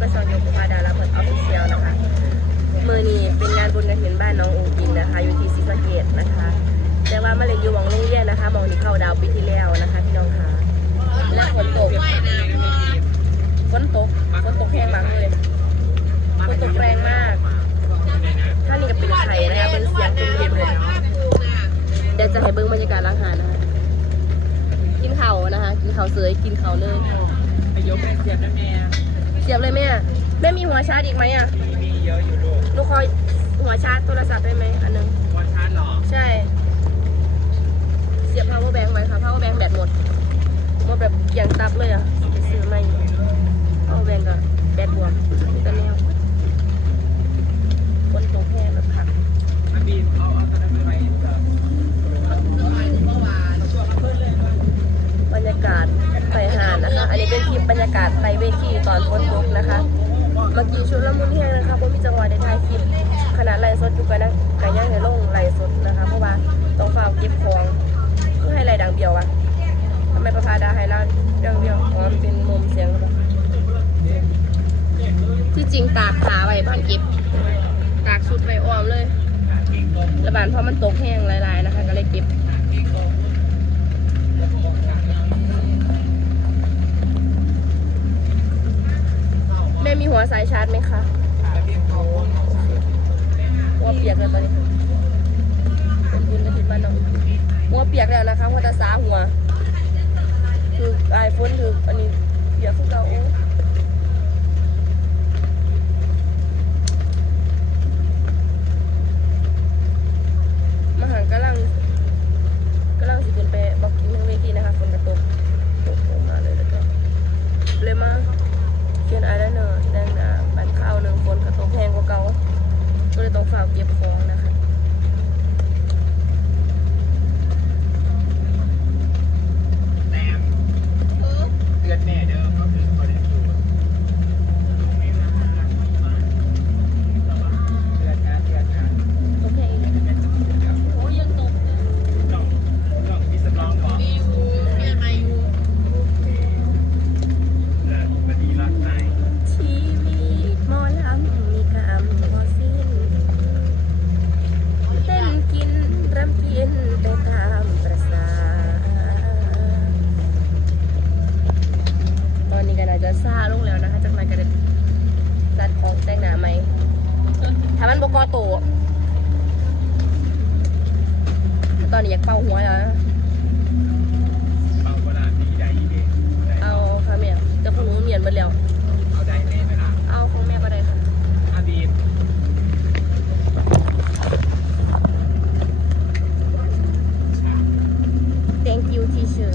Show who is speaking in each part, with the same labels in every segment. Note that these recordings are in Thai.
Speaker 1: กับช่องโยกุพาดาราเพิดออฟฟิเชียลนะคะเมื่อนี้เป็นงานบุญกระถินบ้านน้องอูกินนะคะอยู่ที่ศรีสะเกดนะคะ แต่ว่ามาเล่นอยู่หวังโรงเรียนนะคะหมองที่เข้าดาวปีที่แล้วนะคะพี่น้องคะและฝนตกฝนตกฝนตกแห้งมากเลยฝนตกแรงมากถ้านี่ก็เป็นไข่นะคะเป็นเสียงเป็นเย็นเลยเดี๋ยวจะให้เบิ้งบรรยากาศร้านอาหารนะคะกินเขานะคะ กินเข่าเสยกินเข่าเลย
Speaker 2: ไปยกแม่เสียบนะแม่
Speaker 1: สียบเลยแม่ แม่มีหัวชาร์จอีกไหมอะ
Speaker 2: มีเยอะอยู่ลูก
Speaker 1: หนูขอหัวชาร์จโทรศัพท์ได้ไหมอันหนึง
Speaker 2: วันชาร์จหรอ
Speaker 1: ใช่ เสียบ power bank ไหมคะ power bank แบตหมด หมดแบบเกรียงตับเลยอะไปซื้อใหม่ power bank กับแบตบวมมีแต่แนวคนตกแห้งแบบผัก
Speaker 2: เรา
Speaker 1: ดังเบียวอ๋อมันเป็นมุมเสียงหรือเปล่าที่จริงตากขาไว้บ้านก็บตากชุดไว้อ้อมเลยระบานเพราะมันตกแห้งหลายๆนะคะ ก็เลยเก็บแม่มีหัวสายชาร์จไหมคะหัวเปียกเลยตอนนี้เป็นบุญกระถิ่นบ้านน้องหัวเปียกแล้วนะคะเพราะแตาสาหัว คือไอโฟนคืออันนี้เปียกคือเก่าโอ้มาหังกำลังกำลังสิขึ้นไปบอกกินทางเวทีนะคะฝนกระตกตกลงมาเลยแล้วก็เลยมาเขียนอะไรเนอะแดงหนาบันข้าวหนึ่งคนกระตกแพงกว่าเก่าก็เลยต้องฝากเก็บของนะคะ
Speaker 2: แต้มเดือนแม่เดิมก็คือคนเดียวอยู่เดือนงานเดือนงาน
Speaker 1: ตกแพงอีกแล้วโอ้ยยังตกเลย
Speaker 2: น้องน้องมีสำรองก่อน
Speaker 1: มีอยู่มีอะไรอยู่
Speaker 2: เออมาดีรักไหน
Speaker 1: ชีวิตหมอลำมีกำบ่สิ้นเต้นกินรำกินไปตามประสา ตอนนี้ก็น่าจะซาลงแล้วนะคะจากนั้นก็ได้จัดของแต่งหน้าไหมถ้ามันบกอโตวตอนนี้อยาก เป่าหัวแล้วนะ
Speaker 2: เบากระดาษดีใหญ่ดี
Speaker 1: เอาค่ะแม่แต่ของหนูเมียนหมดแล้ว
Speaker 2: เอาได้แม่ไหมล่ะ
Speaker 1: เอาของแม่ก็ได้ค่ะ
Speaker 2: อาบีม
Speaker 1: thank you teacher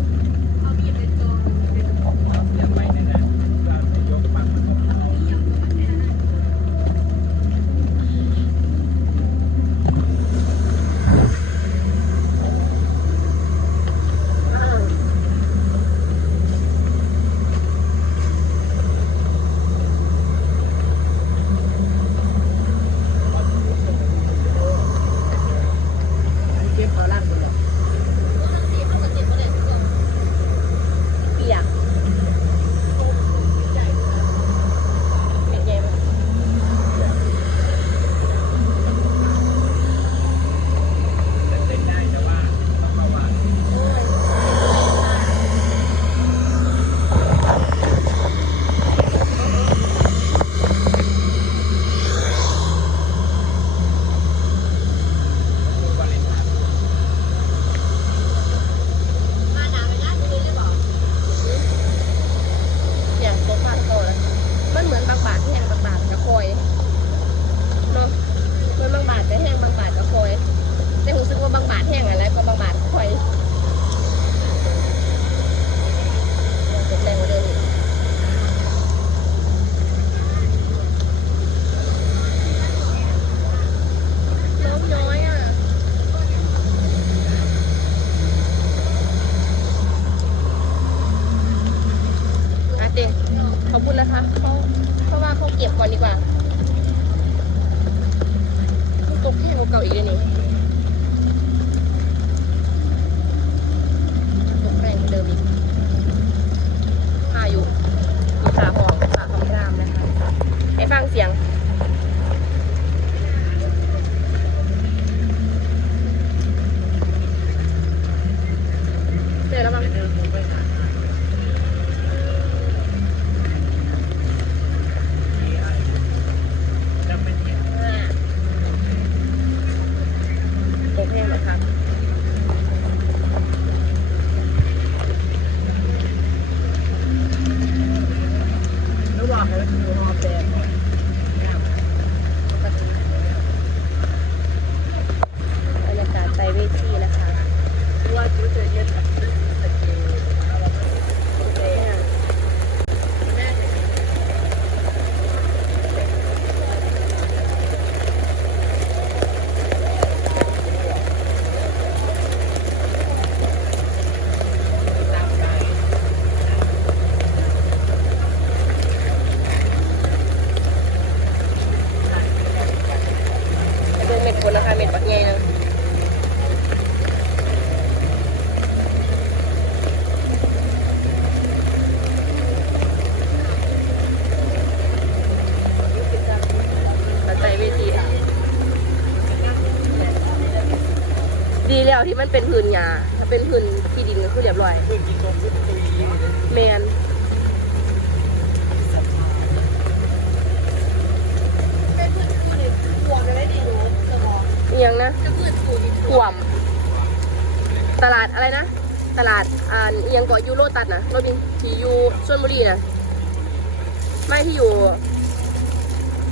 Speaker 2: เป็
Speaker 1: นบัก
Speaker 2: ให
Speaker 1: ญ่นะใต้เวทีดีแล้วที่มันเป็นพื้นหญ้าถ้าเป็นพื้นที่ดินก็คือเรียบร้อย
Speaker 2: ขึ้นกินตรงขึ้นตุย
Speaker 1: แมน
Speaker 3: พืชกูนี่หัวกันได้ดีรู้สม อง
Speaker 1: เอียงนะ
Speaker 3: จะพืชกูนี่
Speaker 1: ถ่วม ตลาดอะไรนะ ตลาดอ่านเอียงเกาะยูโรตัดนะโรบินที่อยู่ชลบุรีนะไม่ที่อยู่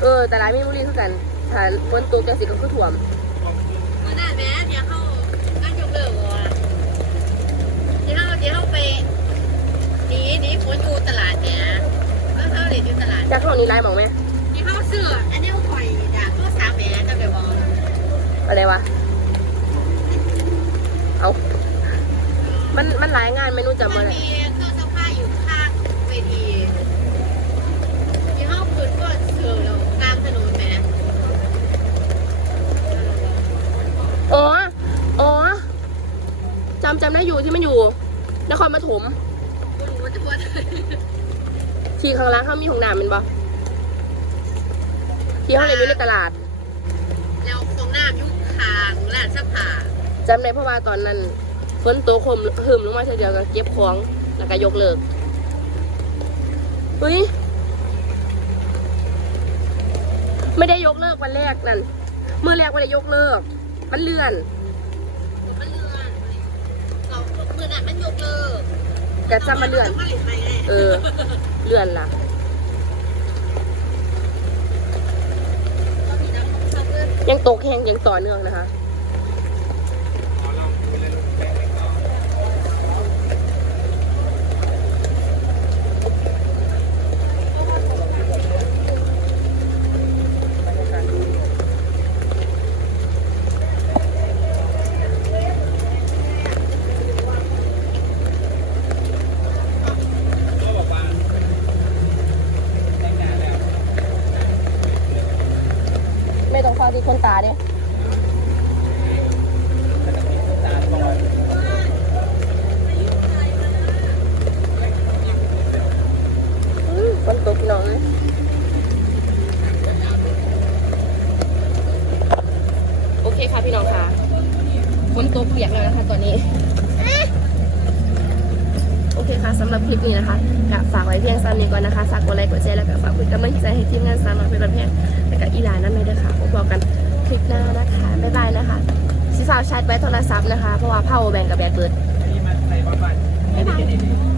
Speaker 1: เออตลาดมีนบุรีเท่ากันถ้าฝนตกจังสิก็คือถ่วม
Speaker 3: เมื่อนั้นแม่เดี๋ยวเข้านั่งยกเลิกว่ะเดี๋ยวเข้าเดี๋ยวเข้าไปหนีหนีฝนอยู่ตลาดเนี่ยแล้วเข้าเรียนอยู่ตลาด
Speaker 1: จากห้องนี้ไล่มองไหม
Speaker 3: อะไร
Speaker 1: วะ เอามันมันหลายงานไม่รู้จำ
Speaker 3: มั
Speaker 1: อะ
Speaker 3: น
Speaker 1: ไร
Speaker 3: มีเครื่องซักผ้าอยู่ข้างเวทีเดี๋ยวเข้าคืนก็เสือแล้วกลางถนนแม่
Speaker 1: อ๋อ อ๋อจำจำได้อยู่ที่มันอยู่ นครปฐม
Speaker 3: กูรู้ว่าจะพูดอะไร
Speaker 1: ที่ข้างล่างเขามีห้องน้ำแมันปะที่เขาเรียนอยู่ในตลาด
Speaker 3: แล้วตรงหน้ายุค คางร้านซักผ้า
Speaker 1: จำได้เพราะว่าตอนนั้นฝนตกคมหึมลงมาเฉยเดียวก็เก็บของแล้วก็ยกเลิกเฮ้ยไม่ได้ยกเลิกวันแรกนั่นเมื่อแรกไม่ได้ยกเลิก มันเลื่อน
Speaker 3: มันเลื่อนเราเมื่อนั้นมันยกเลิก
Speaker 1: แต่จำมาเลื่อน
Speaker 3: ผลิตใหม่ไง
Speaker 1: เออ เลื่อนล่ะ
Speaker 3: เรามีน้ำซักเพื่อน
Speaker 1: ยังตกแห้งยังต่อเนื่องนะคะ
Speaker 2: ขอลองดูแล้วแจ้งไปก่อน ก็บอกว่าแต่งงานแล้ว
Speaker 1: คนตาเนี่ยฝนตกพี่น้อยโอเคค่ะพี่น้องค่ะฝนตกเปียกแล้วนะคะตอนนี้ โอเคค่ะสำหรับคลิปนี้นะคะกฝากไว้เพียงซ้ำนี้ก่อนนะคะฝากกดไลค์กดแชร์แล้วก็ฝากเป็นกำลังใจให้ทีมงานสามารถเป็นรถแพงและก็อีหลานั่นเลยด้วยค่ะพบกัน ลิปหน้านะคะ บ๊ายบายนะคะสิสาวชาร์จไว้โทรศัพท์นะคะ เพราะว่าเผาแบ่งกับแบตเบิร์ด
Speaker 2: นี่มันใส่บ้าน
Speaker 1: บ๊ายบาย
Speaker 2: ๆ